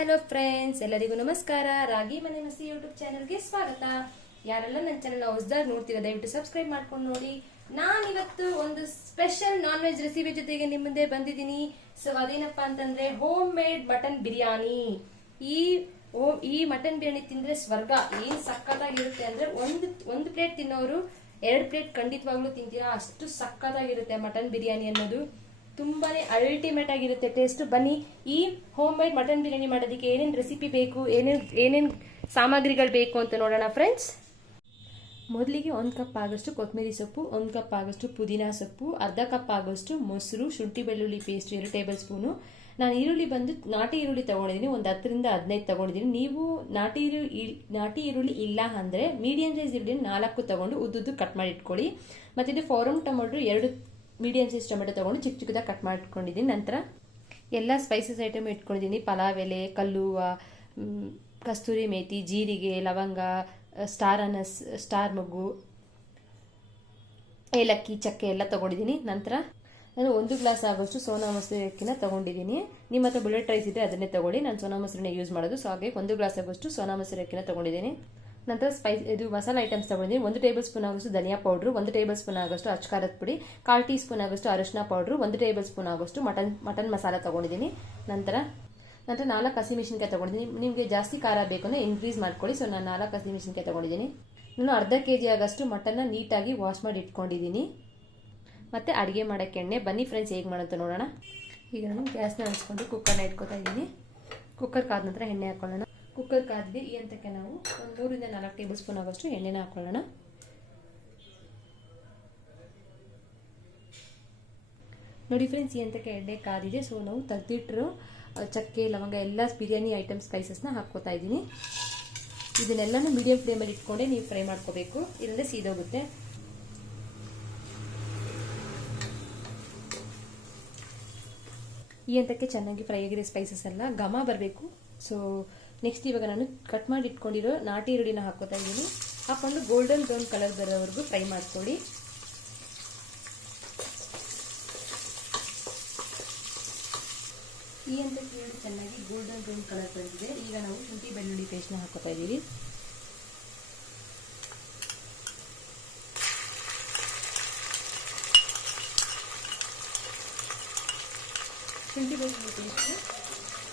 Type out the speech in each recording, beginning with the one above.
Hello friends, ಎಲ್ಲರಿಗೂ ನಮಸ್ಕಾರ. ರಾಗಿ ಮನೆ ಮಸಿ ಯೂಟ್ಯೂಬ್ ಚಾನಲ್ಗೆ ಸ್ವಾಗತ. ಯಾರೆಲ್ಲ ನನ್ನ ಚಾನಲ್ ಹೊಸದಾಗಿ ನೋಡ್ತೀರಾ, ದಯವಿಟ್ಟು ಸಬ್ಸ್ಕ್ರೈಬ್ ಮಾಡ್ಕೊಂಡು ನೋಡಿ. ನಾನಿವತ್ತು ಒಂದು ಸ್ಪೆಷಲ್ ನಾನ್ ವೆಜ್ ರೆಸಿಪಿ ಜೊತೆಗೆ ನಿಮ್ಮ ಮುಂದೆ ಬಂದಿದ್ದೀನಿ. ಸೊ ಅದೇನಪ್ಪ ಅಂತಂದ್ರೆ ಹೋಮ್ ಮೇಡ್ ಮಟನ್ ಬಿರಿಯಾನಿ ಈ ಈ ಮಟನ್ ಬಿರಿಯಾನಿ ತಿಂದ್ರೆ ಸ್ವರ್ಗ. ಏನ್ ಸಕ್ಕತ್ತಾಗಿರುತ್ತೆ ಅಂದ್ರೆ, ಒಂದು ಒಂದು ಪ್ಲೇಟ್ ತಿನ್ನೋರು, ಎರಡು ಪ್ಲೇಟ್ ಖಂಡಿತವಾಗ್ಲೂ ತಿಂತೀರಾ? ಅಷ್ಟು ಸಕ್ಕತ್ತಾಗಿರುತ್ತೆ ಮಟನ್ ಬಿರಿಯಾನಿ ಅನ್ನೋದು. ತುಂಬಾನೇ ಅಲ್ಟಿಮೇಟ್ ಆಗಿರುತ್ತೆ ಟೇಸ್ಟ್ ಬನ್ನಿ, ಈ ಹೋಮ್ ಮೇಡ್ ಮಟನ್ ಬಿರಿಯಾನಿ ಮಾಡೋದಕ್ಕೆ ಏನೇನು ರೆಸಿಪಿ ಬೇಕು, ಏನೇನು ಏನೇನು ಸಾಮಗ್ರಿಗಳು ಬೇಕು ಅಂತ ನೋಡೋಣ ಫ್ರೆಂಡ್ಸ್ ಮೊದಲಿಗೆ ಒಂದು ಕಪ್ ಆಗೋಷ್ಟು ಕೊತ್ತಂಬರಿ ಸೊಪ್ಪು, ಒಂದು ಕಪ್ ಆಗೋಷ್ಟು ಪುದೀನ ಸೊಪ್ಪು, ಅರ್ಧ ಕಪ್ ಆಗೋಷ್ಟು ಮೊಸರು, ಶುಂಠಿ ಬೆಳ್ಳುಳ್ಳಿ ಪೇಸ್ಟ್ ಎರಡು ಟೇಬಲ್ ಸ್ಪೂನು ನಾನು ಈರುಳ್ಳಿ ಬಂದು ನಾಟಿ ಈರುಳ್ಳಿ ತಗೊಂಡಿದ್ದೀನಿ ಒಂದು ಹತ್ತರಿಂದ ಹದಿನೈದು ತೊಗೊಂಡಿದ್ದೀನಿ ನೀವು ನಾಟಿ ಈರುಳ್ಳಿ ನಾಟಿ ಈರುಳ್ಳಿ ಇಲ್ಲ ಅಂದರೆ ಮೀಡಿಯಂ ಸೈಜ್ ಈರುಳ್ಳಿ ನಾಲ್ಕು ತೊಗೊಂಡು ಉದ್ದುದ್ದು ಕಟ್ ಮಾಡಿ ಇಟ್ಕೊಳ್ಳಿ. ಮತ್ತು ಇದು ಫಾರಮ್ ಟೊಮೊಟೊ ಎರಡು ಮೀಡಿಯಂ ಸೈಜ್ ಟೊಮೆಟೊ ತೊಗೊಂಡು ಚಿಕ್ಕ ಚಿಕ್ಕದಾಗಿ ಕಟ್ ಮಾಡಿಟ್ಕೊಂಡಿದ್ದೀನಿ ನಂತರ ಎಲ್ಲ ಸ್ಪೈಸಸ್ ಐಟಮ್ ಇಟ್ಕೊಂಡಿದ್ದೀನಿ. ಪಲಾವ್ ಎಲೆ, ಕಲ್ಲುವ ಕಸ್ತೂರಿ ಮೇಥಿ ಜೀರಿಗೆ, ಲವಂಗ ಸ್ಟಾರ್ ಅನಸ್ ಸ್ಟಾರ್ ಮಗ್ಗು ಏಲಕ್ಕಿ, ಚಕ್ಕೆ ಎಲ್ಲ ತೊಗೊಂಡಿದ್ದೀನಿ. ನಂತರ ನಾನು ಒಂದು ಗ್ಲಾಸ್ ಆಗೋಷ್ಟು ಸೋನಾ ಮೊಸರು ಅಕ್ಕಿನ ತೊಗೊಂಡಿದ್ದೀನಿ. ನಿಮ್ಮ ಹತ್ರ ಬುಲೆಟ್ ರೈಸ್ ಇದೆ ಅದನ್ನೇ ತೊಗೊಳ್ಳಿ. ನಾನು ಸೋನಾ ಮೊಸರನ್ನ ಯೂಸ್ ಮಾಡೋದು. ಸೊ ಹಾಗೆ ಒಂದು ಗ್ಲಾಸ್ ಆಗೋಷ್ಟು ಸೋನಾ ಮೊಸರು ಅಕ್ಕಿನ ತೊಗೊಂಡಿದ್ದೀನಿ. ನಂತರ ಸ್ಪೈಸ್ ಇದು ಮಸಾಲ ಐಟಮ್ಸ್ ತಗೊಂಡಿದ್ದೀನಿ. ಒಂದು ಟೇಬಲ್ ಸ್ಪೂನ್ ಆಗೋಷ್ಟು ಧನಿಯಾ ಪೌಡ್ರು ಒಂದು ಟೇಬಲ್ ಸ್ಪೂನ್ ಆಗೋಷ್ಟು ಅಚ್ಕಾರದ ಪುಡಿ, ಕಾಲು ಟೀ ಸ್ಪೂನ್ ಆಗೋಷ್ಟು ಅರಿಶಿನ ಪೌಡ್ರು ಒಂದು ಟೇಬಲ್ ಸ್ಪೂನ್ ಆಗೋಷ್ಟು ಮಟನ್ ಮಟನ್ ಮಸಾಲ ತೊಗೊಂಡಿದ್ದೀನಿ. ನಂತರ ನಂತರ ನಾಲ್ಕು ಹಸಿಮೆಣಸಿನ್ಕಾಯಿ ತೊಗೊಂಡಿದ್ದೀನಿ. ನಿಮಗೆ ಜಾಸ್ತಿ ಖಾರ ಬೇಕು ಅಂದರೆ ಇನ್ಕ್ರೀಸ್ ಮಾಡ್ಕೊಳ್ಳಿ. ಸೊ ನಾನು ನಾಲ್ಕು ಹಸಿಮೆಣಸಿನ್ಕಾಯಿ ತೊಗೊಂಡಿದ್ದೀನಿ. ನಾನು ಅರ್ಧ ಕೆ ಜಿ ಆಗಷ್ಟು ಮಟನ್ನ ನೀಟಾಗಿ ವಾಶ್ ಮಾಡಿ ಇಟ್ಕೊಂಡಿದ್ದೀನಿ. ಮತ್ತು ಅಡುಗೆ ಮಾಡೋಕ್ಕೆ ಎಣ್ಣೆ. ಬನ್ನಿ ಫ್ರೆಂಡ್ಸ್ ಹೇಗೆ ಮಾಡುತ್ತೆ ನೋಡೋಣ. ಈಗ ನಾನು ಗ್ಯಾಸ್ನ ಹಚ್ಕೊಂಡು ಕುಕ್ಕರ್ನ ಇಟ್ಕೊತಾ ಇದ್ದೀನಿ. ಕುಕ್ಕರ್ ಕಾದ ನಂತರ ಎಣ್ಣೆ ಹಾಕೊಳ್ಳೋಣ. ಕುಕ್ಕರ್ ಕಾದಿದೆ ಈ ಹಂತಕ್ಕೆ ನಾವು ಒಂದು ಮೂರಿಂದ ನಾಲ್ಕು ಟೇಬಲ್ ಸ್ಪೂನ್ ಆಗೋಷ್ಟು ಎಣ್ಣೆನ ಹಾಕೊಳ್ಳೋಣ. ನೋಡಿ ಫ್ರೆಂಡ್ಸ್ ಈ ಹಂತಕ್ಕೆ ಎಣ್ಣೆ ಕಾದಿದೆ ಸೊ ನಾವು ತೆಗ್ದಿಟ್ಟರು ಚಕ್ಕೆ, ಲವಂಗ, ಎಲ್ಲ ಬಿರಿಯಾನಿ ಐಟಮ್ ಸ್ಪೈಸಸ್ನ ಹಾಕ್ಕೋತಾ ಇದ್ದೀನಿ. ಇದನ್ನೆಲ್ಲನೂ ಮೀಡಿಯಂ ಫ್ಲೇಮಲ್ಲಿ ಇಟ್ಕೊಂಡೆ ನೀವು ಫ್ರೈ ಮಾಡ್ಕೋಬೇಕು. ಇಲ್ಲದೆ ಸೀದೋಗುತ್ತೆ. ಈ ಹಂತಕ್ಕೆ ಚೆನ್ನಾಗಿ ಫ್ರೈ ಆಗಿರೋ ಸ್ಪೈಸಸ್ ಎಲ್ಲ ಘಮ ಬರಬೇಕು. ಸೊ ನೆಕ್ಸ್ಟ್ ಇವಾಗ ನಾನು ಕಟ್ ಮಾಡಿ ಇಟ್ಕೊಂಡಿರೋ ನಾಟಿ ಈರುಳ್ಳಿನ ಹಾಕೋತಾ ಇದ್ದೀನಿ. ಹಾಕೊಂಡು ಗೋಲ್ಡನ್ ಬ್ರೌನ್ ಕಲರ್ ಬರೋವರೆಗೂ ಫ್ರೈ ಮಾಡ್ಕೊಳ್ಳಿ. ಈ ಅಂತ ಈರುಳ್ಳಿ ಚೆನ್ನಾಗಿ ಗೋಲ್ಡನ್ ಬ್ರೌನ್ ಕಲರ್ ಬಂದಿದೆ. ಈಗ ನಾವು ಶುಂಠಿ ಬೆಳ್ಳುಳ್ಳಿ ಪೇಸ್ಟ್ನ ಹಾಕೋತಾ ಇದ್ದೀವಿ. ಶುಂಠಿ ಬೆಳ್ಳುಳ್ಳಿ ಪೇಸ್ಟ್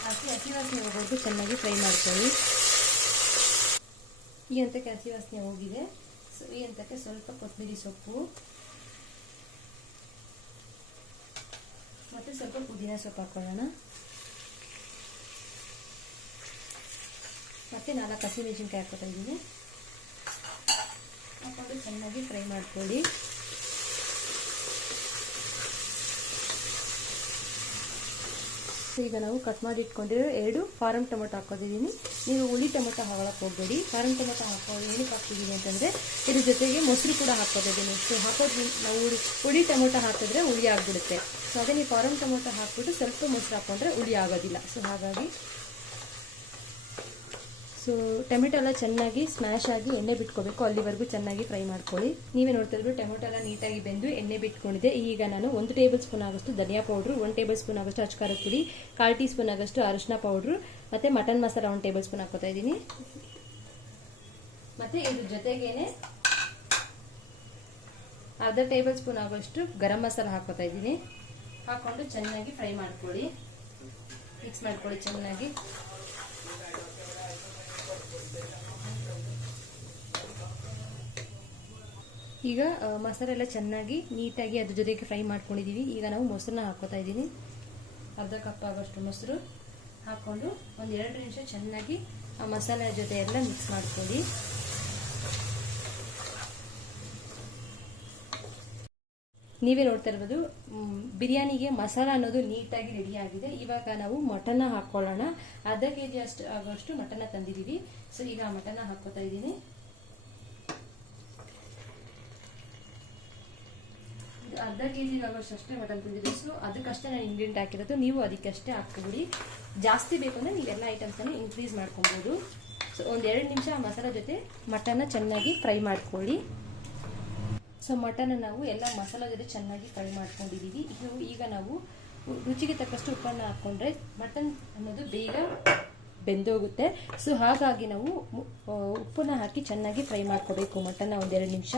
ಹಾಕಿ ಹಸಿ ವಾಸನೆ ಹೋಗೋದು ಚೆನ್ನಾಗಿ ಫ್ರೈ ಮಾಡ್ಕೊಳ್ಳಿ ಈ ಹಂತಕ್ಕೆ ಹಸಿ ವಾಸನೆ ಹೋಗಿದೆ ಸೊ ಈ ಹಂತಕ್ಕೆ ಸ್ವಲ್ಪ ಕೊತ್ತಂಬರಿ ಸೊಪ್ಪು ಮತ್ತು ಸ್ವಲ್ಪ ಪುದೀನ ಸೊಪ್ಪು ಹಾಕೊಳ್ಳೋಣ ಮತ್ತು ನಾಲ್ಕು ಹಸಿಮೆಣಸಿನ್ಕಾಯಿ ಹಾಕೋತಾ ಇದ್ದೀನಿ ಹಾಕೊಂಡು ಚೆನ್ನಾಗಿ ಫ್ರೈ ಮಾಡ್ಕೊಳ್ಳಿ ಸೊ, ಈಗ ನಾವು ಕಟ್ ಮಾಡಿ ಇಟ್ಕೊಂಡಿರೋ ಎರಡು ಫಾರಮ್ ಟೊಮೊಟೊ ಹಾಕೋದಿದ್ದೀನಿ ನೀವು ಹುಳಿ ಟೊಮೊಟೊ ಹಾಕೋಕ್ಕೆ ಹೋಗಬೇಡಿ. ಫಾರಮ್ ಟೊಮೊಟೊ ಹಾಕೋದು ಏನಕ್ಕೆ ಹಾಕ್ತಿದ್ದೀನಿ ಅಂತಂದರೆ, ಇದ್ರ ಜೊತೆಗೆ ಮೊಸರು ಕೂಡ ಹಾಕೋದಿದ್ದೀನಿ ಸೊ ಹಾಕೋದು ನಾವು ಹುಳಿ ಹುಳಿ ಟೊಮೊಟೊ ಹಾಕಿದ್ರೆ ಹುಳಿ ಆಗಿಬಿಡುತ್ತೆ. ಸೊ ಅದೇ ನೀವು ಫಾರಮ್ ಟೊಮೊಟೊ ಹಾಕ್ಬಿಟ್ಟು ಸ್ವಲ್ಪ ಮೊಸರು ಹಾಕ್ಕೊಂಡ್ರೆ ಹುಳಿ ಆಗೋದಿಲ್ಲ. ಸೊ ಹಾಗಾಗಿ ಸೊ ಟೊಮೆಟೊ ಎಲ್ಲ ಚೆನ್ನಾಗಿ ಸ್ಮ್ಯಾಶ್ ಆಗಿ ಎಣ್ಣೆ ಬಿಟ್ಕೋಬೇಕು. ಅಲ್ಲಿವರೆಗೂ ಚೆನ್ನಾಗಿ ಫ್ರೈ ಮಾಡ್ಕೊಳ್ಳಿ. ನೀವೇ ನೋಡ್ತಾ ಇದ್ರು ಟೊಮೆಟೊ ಎಲ್ಲ ನೀಟಾಗಿ ಬೆಂದು ಎಣ್ಣೆ ಬಿಟ್ಕೊಂಡಿದೆ. ಈಗ ನಾನು ಒಂದು ಟೇಬಲ್ ಸ್ಪೂನ್ ಆಗೋಷ್ಟು ಧನಿಯಾ ಪೌಡ್ರು ಒಂದು ಟೇಬಲ್ ಸ್ಪೂನ್ ಆಗಷ್ಟು ಅಚ್ಕಾರದ ಪುಡಿ, ಕಾಲು ಟೀ ಸ್ಪೂನ್ ಆಗೋಷ್ಟು ಅರಶಿನ ಪೌಡ್ರು ಮತ್ತು ಮಟನ್ ಮಸಾಲ ಒಂದು ಟೇಬಲ್ ಸ್ಪೂನ್ ಹಾಕೋತಾ ಇದ್ದೀನಿ. ಮತ್ತು ಇದ್ರ ಜೊತೆಗೇನೆ ಅರ್ಧ ಟೇಬಲ್ ಸ್ಪೂನ್ ಆಗೋಷ್ಟು ಗರಂ ಮಸಾಲ ಹಾಕೋತಾ ಇದ್ದೀನಿ. ಹಾಕ್ಕೊಂಡು ಚೆನ್ನಾಗಿ ಫ್ರೈ ಮಾಡ್ಕೊಳ್ಳಿ. ಮಿಕ್ಸ್ ಮಾಡ್ಕೊಳ್ಳಿ ಚೆನ್ನಾಗಿ. ಈಗ ಮೊಸರೆಲ್ಲ ಚೆನ್ನಾಗಿ ನೀಟಾಗಿ ಅದ್ರ ಜೊತೆಗೆ ಫ್ರೈ ಮಾಡ್ಕೊಂಡಿದ್ದೀವಿ ಈಗ ನಾವು ಮೊಸರನ್ನ ಹಾಕೋತಾ ಇದ್ದೀನಿ. ಅರ್ಧ ಕಪ್ ಆಗೋಷ್ಟು ಮೊಸರು ಹಾಕ್ಕೊಂಡು ಒಂದು ಎರಡು ನಿಮಿಷ ಚೆನ್ನಾಗಿ ಆ ಮಸಾಲೆ ಜೊತೆ ಎಲ್ಲ ಮಿಕ್ಸ್ ಮಾಡ್ಕೊಳ್ಳಿ. ನೀವೇ ನೋಡ್ತಾ ಇರ್ಬೋದು ಬಿರಿಯಾನಿಗೆ ಮಸಾಲ ಅನ್ನೋದು ನೀಟಾಗಿ ರೆಡಿ ಆಗಿದೆ. ಇವಾಗ ನಾವು ಮಟನ್ನ ಹಾಕ್ಕೊಳ್ಳೋಣ. ಅರ್ಧ ಕೆ ಜಿ ಅಷ್ಟು ಆಗೋಷ್ಟು ಮಟನ್ನ ತಂದಿದ್ದೀವಿ. ಸೊ ಈಗ ಆ ಮಟನ್ನ ಹಾಕೋತಾ ಇದ್ದೀನಿ. ಅರ್ಧ ಕೆ ಜಿಗೆ ಆಗೋಷ್ಟು ಅಷ್ಟೇ ಮಟನ್ ತಂದಿದ್ದೀವಿ ಸೊ ಅದಕ್ಕಷ್ಟೇ ನಾನು ಇಂಗ್ರೀಡಿಯಂಟ್ ಹಾಕಿರೋದು. ನೀವು ಅದಕ್ಕಷ್ಟೇ ಹಾಕ್ಕೊಬಿಡಿ ಜಾಸ್ತಿ ಬೇಕು ಅಂದರೆ ನೀವೆಲ್ಲ ಐಟಮ್ಸನ್ನು ಇನ್ಕ್ರೀಸ್ ಮಾಡ್ಕೊಬೋದು. ಸೊ ಒಂದು ಎರಡು ನಿಮಿಷ ಆ ಮಸಾಲ ಜೊತೆ ಮಟನ್ನ ಚೆನ್ನಾಗಿ ಫ್ರೈ ಮಾಡ್ಕೊಳ್ಳಿ. ಸೊ ಮಟನ್ನ ನಾವು ಎಲ್ಲ ಮಸಾಲ ಜೊತೆ ಚೆನ್ನಾಗಿ ಫ್ರೈ ಮಾಡ್ಕೊಂಡಿದ್ದೀವಿ. ಇದು ಈಗ ನಾವು ರುಚಿಗೆ ತಕ್ಕಷ್ಟು ಉಪ್ಪನ್ನು ಹಾಕ್ಕೊಂಡ್ರೆ ಮಟನ್ ಅನ್ನೋದು ಬೇಗ ಬೆಂದೋಗುತ್ತೆ. ಸೊ ಹಾಗಾಗಿ ನಾವು ಉಪ್ಪನ್ನ ಹಾಕಿ ಚೆನ್ನಾಗಿ ಫ್ರೈ ಮಾಡ್ಕೋಬೇಕು ಮಟನ್ನ ಒಂದೆರಡು ನಿಮಿಷ.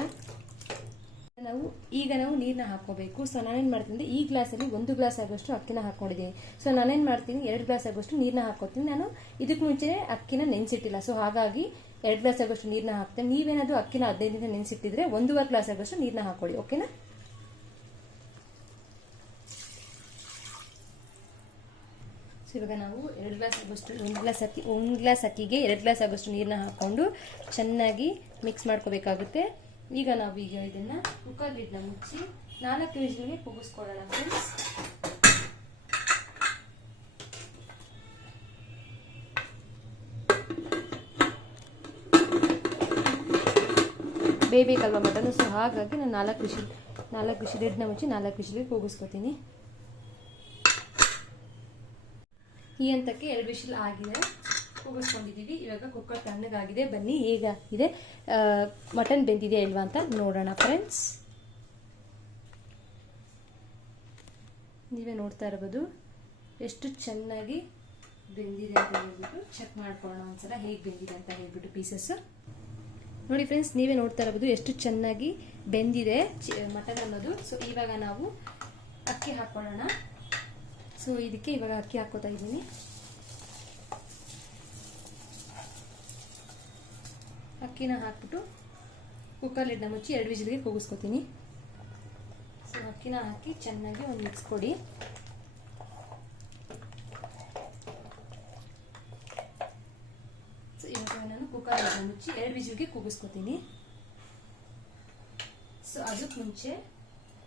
ನಾವು ಈಗ ನಾವು ನೀರನ್ನ ಹಾಕೋಬೇಕು ಸೊ ನಾನೇನು ಮಾಡ್ತೀನಿ ಅಂದರೆ ಈ ಗ್ಲಾಸಲ್ಲಿ ಒಂದು ಗ್ಲಾಸ್ ಆಗೋಷ್ಟು ಅಕ್ಕಿನ ಹಾಕೊಂಡಿದ್ದೀನಿ. ಸೊ ನಾನೇನು ಮಾಡ್ತೀನಿ, ಎರಡು ಗ್ಲಾಸ್ ಆಗೋಷ್ಟು ನೀರನ್ನ ಹಾಕೋತೀನಿ ನಾನು ಇದಕ್ಕೆ ಮುಂಚೆ ಅಕ್ಕಿನ ನೆನೆಸಿಟ್ಟಿಲ್ಲ. ಸೊ ಹಾಗಾಗಿ ಎರಡು ಗ್ಲಾಸ್ ಆಗೋಷ್ಟು ನೀರನ್ನ ಹಾಕ್ತೇನೆ ನೀವೇನಾದರೂ ಅಕ್ಕಿನ ಹದಿನೈದು ದಿನ ನೆನೆಸಿಟ್ಟಿದ್ರೆ ಒಂದೂವರೆ ಗ್ಲಾಸ್ ಆಗೋಷ್ಟು ನೀರನ್ನ ಹಾಕೊಳ್ಳಿ, ಓಕೆನಾ? ಸೊ ಇವಾಗ ನಾವು ಎರಡು ಗ್ಲಾಸ್ ಆಗೋಷ್ಟು ಒಂದು ಗ್ಲಾಸ್ ಅಕ್ಕಿ, ಒಂದು ಗ್ಲಾಸ್ ಅಕ್ಕಿಗೆ ಎರಡು ಗ್ಲಾಸ್ ಆಗೋಷ್ಟು ನೀರನ್ನ ಹಾಕ್ಕೊಂಡು ಚೆನ್ನಾಗಿ ಮಿಕ್ಸ್ ಮಾಡ್ಕೋಬೇಕಾಗುತ್ತೆ. ಈಗ ನಾವು ಈಗ ಇದನ್ನ ಕುಕ್ಕರ್ ಲಿಡ್ನ ಮುಚ್ಚಿ ನಾಲ್ಕು ವಿಜಿಲ್ಗೆ ಕೂಗಿಸ್ಕೊಳ್ಳೋಣ ಫ್ರೆಂಡ್ಸ್ ಬೇಯಬೇಕಲ್ವ ಮಟನ್ ಸೊ ಹಾಗಾಗಿ ನಾನು ನಾಲ್ಕು ವಿಷಲ್ ನಾಲ್ಕು ವಿಷಲ್ ಲಿಡ್ನ ಮುಚ್ಚಿ ನಾಲ್ಕು ವಿಷಲ್ಗೆ ಕೂಗಿಸ್ಕೊತೀನಿ ಈ ಹಂತಕ್ಕೆ ಎರಡು ವಿಷಲ್ ಆಗಿದೆ. ಕೂಗಿಸ್ಕೊಂಡಿದ್ದೀವಿ ಇವಾಗ ಕುಕ್ಕರ್ ತಣ್ಣಗಾಗಿದೆ. ಬನ್ನಿ, ಈಗ ಇದೆ. ಮಟನ್ ಬೆಂದಿದೆಯಾ ಇಲ್ವಾ ಅಂತ ನೋಡೋಣ ಫ್ರೆಂಡ್ಸ್ ನೀವೇ ನೋಡ್ತಾ ಇರ್ಬೋದು. ಎಷ್ಟು ಚೆನ್ನಾಗಿ ಬೆಂದಿದೆ ಅಂತ ಹೇಳ್ಬಿಟ್ಟು ಚೆಕ್ ಮಾಡ್ಕೊಳ್ಳೋಣ ಒಂದ್ಸಲ ಹೇಗೆ ಬೆಂದಿದೆ ಅಂತ ಹೇಳ್ಬಿಟ್ಟು ಪೀಸಸ್ ನೋಡಿ ಫ್ರೆಂಡ್ಸ್ ನೀವೇ ನೋಡ್ತಾ ಇರ್ಬೋದು ಎಷ್ಟು ಚೆನ್ನಾಗಿ ಬೆಂದಿದೆ ಮಟನ್ ಅನ್ನೋದು. ಸೊ ಇವಾಗ ನಾವು ಅಕ್ಕಿ ಹಾಕೊಳ್ಳೋಣ. ಸೊ ಇದಕ್ಕೆ ಇವಾಗ ಅಕ್ಕಿ ಹಾಕೋತಾ ಇದ್ದೀನಿ. ಅಕ್ಕಿನ ಹಾಕ್ಬಿಟ್ಟು ಕುಕ್ಕರ್ ಲಿಡ್ನ ಮುಚ್ಚಿ ಎರಡು ವಿಜಿಲ್ಗೆ ಕೂಗಿಸ್ಕೊತೀನಿ. ಸೊ ಅಕ್ಕಿನ ಹಾಕಿ ಚೆನ್ನಾಗಿ ಒಂದು ಮಿಕ್ಸ್ ಕೊಡಿ. ಸೊ ಇವಾಗ ನಾನು ಕುಕ್ಕರ್ ಲಿಡ್ನ ಮುಚ್ಚಿ ಎರಡು ವಿಜಿಲ್ಗೆ ಕೂಗಿಸ್ಕೊತೀನಿ. ಸೊ ಅದಕ್ಕೆ ಮುಂಚೆ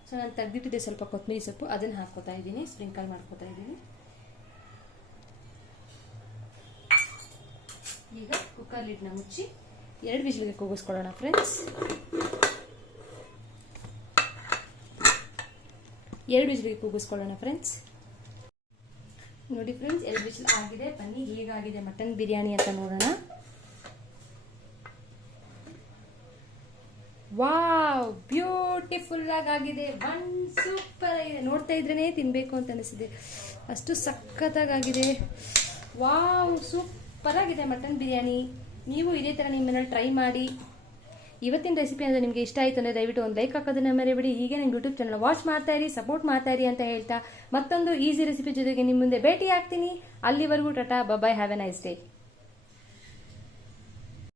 ಸೊ ನಾನು ತೆಗೆದಿಟ್ಟಿದ್ದೆ ಸ್ವಲ್ಪ ಕೊತ್ತಂಬರಿ ಸೊಪ್ಪು, ಅದನ್ನು ಹಾಕ್ಕೋತಾ ಇದ್ದೀನಿ, ಸ್ಪ್ರಿಂಕಲ್ ಮಾಡ್ಕೋತಾ ಇದ್ದೀನಿ. ಈಗ ಕುಕ್ಕರ್ ಲಿಡ್ನ ಮುಚ್ಚಿ ಎರಡು ವಿಜಿಲ್ಗೆ ಕೂಗಿಸ್ಕೊಳ್ಳೋಣ ಫ್ರೆಂಡ್ಸ್ ಎರಡು ವಿಜಿಲ್ಗೆ ಕೂಗಿಸ್ಕೊಳ್ಳೋಣ ಫ್ರೆಂಡ್ಸ್ ನೋಡಿ ಫ್ರೆಂಡ್ಸ್ ಎರಡು ವಿಜಿಲ್ ಆಗಿದೆ. ಬನ್ನಿ, ಹೇಗಾಗಿದೆ ಮಟನ್ ಬಿರಿಯಾನಿ ಅಂತ ನೋಡೋಣ. ವಾವ್ ಬ್ಯೂಟಿಫುಲ್ ಆಗಿದೆ ಒನ್ ಸೂಪರ್ ಆಗಿದೆ. ನೋಡ್ತಾ ಇದ್ರೇ ತಿನ್ಬೇಕು ಅಂತ ಅನಿಸಿದೆ. ಅಷ್ಟು ಸಖತ್ತಾಗಿದೆ ವಾವ್ ಸೂಪರ್ ಆಗಿದೆ ಮಟನ್ ಬಿರಿಯಾನಿ. ನೀವು ಇದೇ ಥರ ನಿಮ್ಮ ಮನೇಲಿ ಟ್ರೈ ಮಾಡಿ. ಇವತ್ತಿನ ರೆಸಿಪಿ ಅಂದರೆ ನಿಮಗೆ ಇಷ್ಟ ಆಯಿತು ಅಂದರೆ ದಯವಿಟ್ಟು ಒಂದು ಲೈಕ್ ಹಾಕೋದನ್ನ ಬಿಡಿ ಹೀಗೆ ನಿಮ್ಮ ಯೂಟ್ಯೂಬ್ ಚಾನಲ್ ವಾಚ್ ಮಾಡ್ತಾ ಇರಿ ಸಪೋರ್ಟ್ ಮಾಡ್ತಾ ಇರಿ ಅಂತ ಹೇಳ್ತಾ ಮತ್ತೊಂದು ಈಸಿ ರೆಸಿಪಿ ಜೊತೆಗೆ ನಿಮ್ಮ ಮುಂದೆ ಭೇಟಿ ಆಗ್ತೀನಿ ಅಲ್ಲಿವರೆಗೂ tata bye bye have a nice day